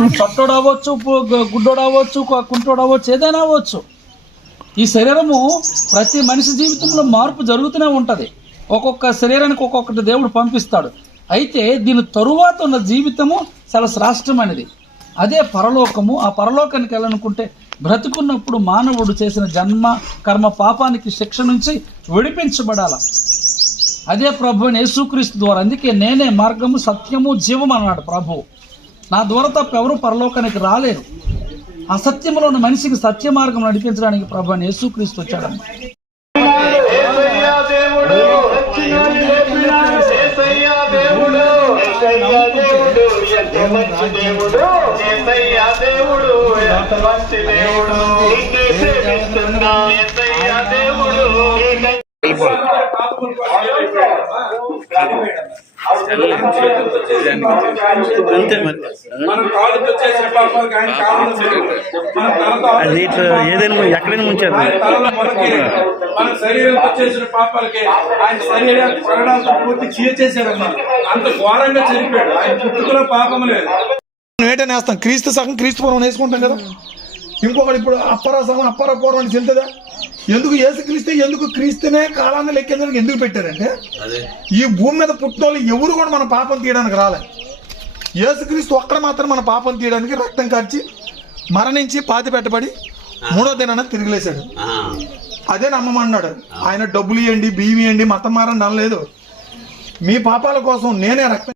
చట్టోడు అవ్వచ్చు గుడ్డోడు అవ్వచ్చు కుంటోడు అవ్వచ్చు ఏదైనా అవ్వచ్చు. ఈ శరీరము ప్రతి మనిషి జీవితంలో మార్పు జరుగుతూనే ఉంటుంది. ఒక్కొక్క శరీరానికి ఒక్కొక్కటి దేవుడు పంపిస్తాడు. అయితే దీని తరువాత ఉన్న జీవితము చాలా శ్రేష్టమైనది. అదే పరలోకము ఆ పరలోకానికి వెళ్ళాలనుకుంటే బ్రతుకున్నప్పుడు మానవుడు చేసిన జన్మ కర్మ పాపానికి శిక్ష నుంచి విడిపించబడాల. అదే ప్రభు యేసుక్రీస్తు ద్వారా. అందుకే నేనే మార్గము సత్యము జీవం అన్నాడు ప్రభువు. నా ద్వారా తప్ప ఎవరు పరలోకానికి రాలేరు. అసత్యంలో ఉన్న మనిషికి సత్య మార్గం నడిపించడానికి ప్రభు యేసుక్రీస్తు వచ్చాడని. దేవుడు మనం ఆయన నీటిలో ఏదైనా ఎక్కడైనా ఉంచారు మన శరీరంతో చేసిన పాపాలకి ఆయన శరీరానికి ప్రకటనతో పూర్తి చీయ అంత ఘోరంగా చనిపోయాడు ఆయన పుట్టుకలో పాపం లేదు వేటనే వేస్తాం క్రీస్తు సగం క్రీస్తు పూర్వం వేసుకుంటాం కదా. ఇంకొకటి ఇప్పుడు అప్పర సగం అప్పర పూర్వం అని చెల్తుందా ఎందుకు ఏసు క్రీస్తే ఎందుకు క్రీస్తునే కాలాన్ని లెక్కించడానికి ఎందుకు పెట్టారంటే ఈ భూమి మీద పుట్టిన వాళ్ళు ఎవరు కూడా మన పాపం తీయడానికి రాలే. యేసుక్రీస్తు ఒక్కడ మాత్రం మన పాపం తీయడానికి రక్తం కార్చి మరణించి పాతి పెట్టబడి మూడో దినాన తిరిగిలేశాడు. అదే నమ్మమన్నాడు. ఆయన డబ్బులు ఇవ్వండి బియ్యం ఇవ్వండి మతం మారండి అనలేదు మీ పాపాల కోసం నేనే రక్తం